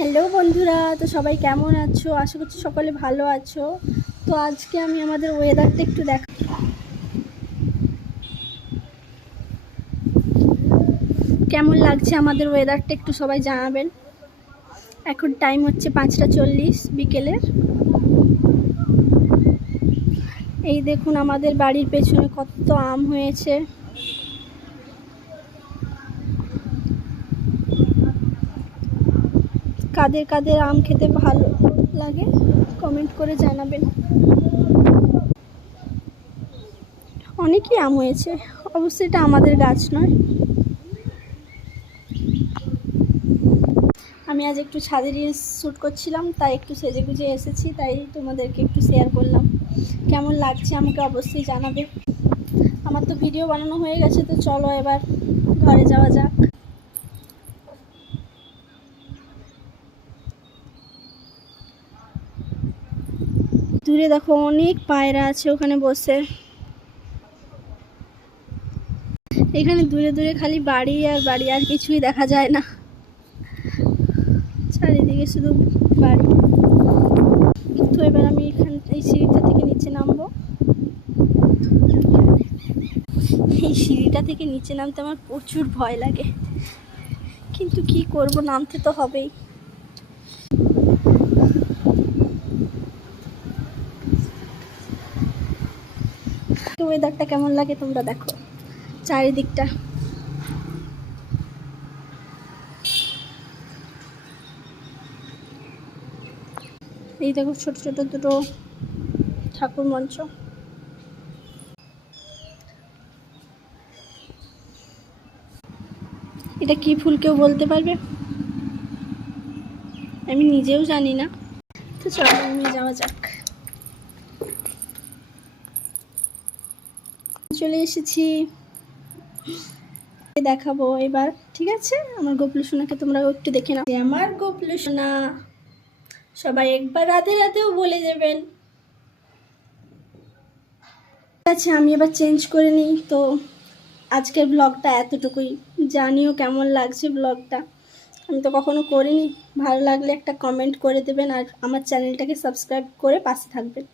Hello বন্ধুরা, তো সবাই কেমন আছো? আশা করছি সকলে ভালো আছো। তো আজকে আমি আমাদের ওয়েদারটা একটু কেমন লাগছে আমাদের ওয়েদারটা একটু সবাই জানাবেন। এখন টাইম হচ্ছে 5:40 বিকেলের। এই দেখুন আমাদের বাড়ির পেছনে কত আম হয়েছে। কাদের কাদের আম খেতে ভালো লাগে কমেন্ট করে জানাবেন। অনেকই আম হয়েছে, অবশ্যই এটা আমাদের গাছ নয়। আমি আজ একটু ছাদে রিলস শ্যুট করছিলাম, তাই একটু সেজে গুজে এসেছি, তাই তোমাদেরকে একটু শেয়ার করলাম। কেমন লাগছে আমাকে অবশ্যই জানাবে। আমার তো ভিডিও বানানো হয়ে গেছে, তো চলো এবার ঘরে যাওয়া যাক। দূরে দেখো অনেক পায়রা আছে ওখানে বসে। এখানে দূরে দূরে খালি বাড়ি আর বাড়ি, আর কিছুই দেখা যায় না। চারিদিকে শুধু বাড়ি। তো এবার আমি এই সিঁড়িটা থেকে নিচে নামবো। এই সিঁড়িটা থেকে নিচে নামতে আমার প্রচুর ভয় লাগে, কিন্তু কি করব, নামতে তো হবেই। ওয়েদারটা কেমন লাগে তোমরা দেখো, চারিদিকটা। এই দেখো ছোট ছোট দুটো ঠাকুর মঞ্চ। এটা কি ফুল কেউ বলতে পারবে? আমি নিজেও জানি না। তো চলো নিয়ে যাওয়া যাক। চলে এসেছি, দেখাবো এবার। ঠিক আছে, আমার গোপলু সোনাকে তোমরা একটু দেখে নাও। আমার গোপলু সোনা, সবাই একবার রাতে রাতেও বলে দেবেন। ঠিক আছে, আমি এবার চেঞ্জ করে নিই। তো আজকের ব্লগটা এতটুকুই। জানিও কেমন লাগছে ব্লগটা, আমি তো কখনো করিনি। ভালো লাগলে একটা কমেন্ট করে দেবেন, আর আমার চ্যানেলটাকে সাবস্ক্রাইব করে পাশে থাকবেন।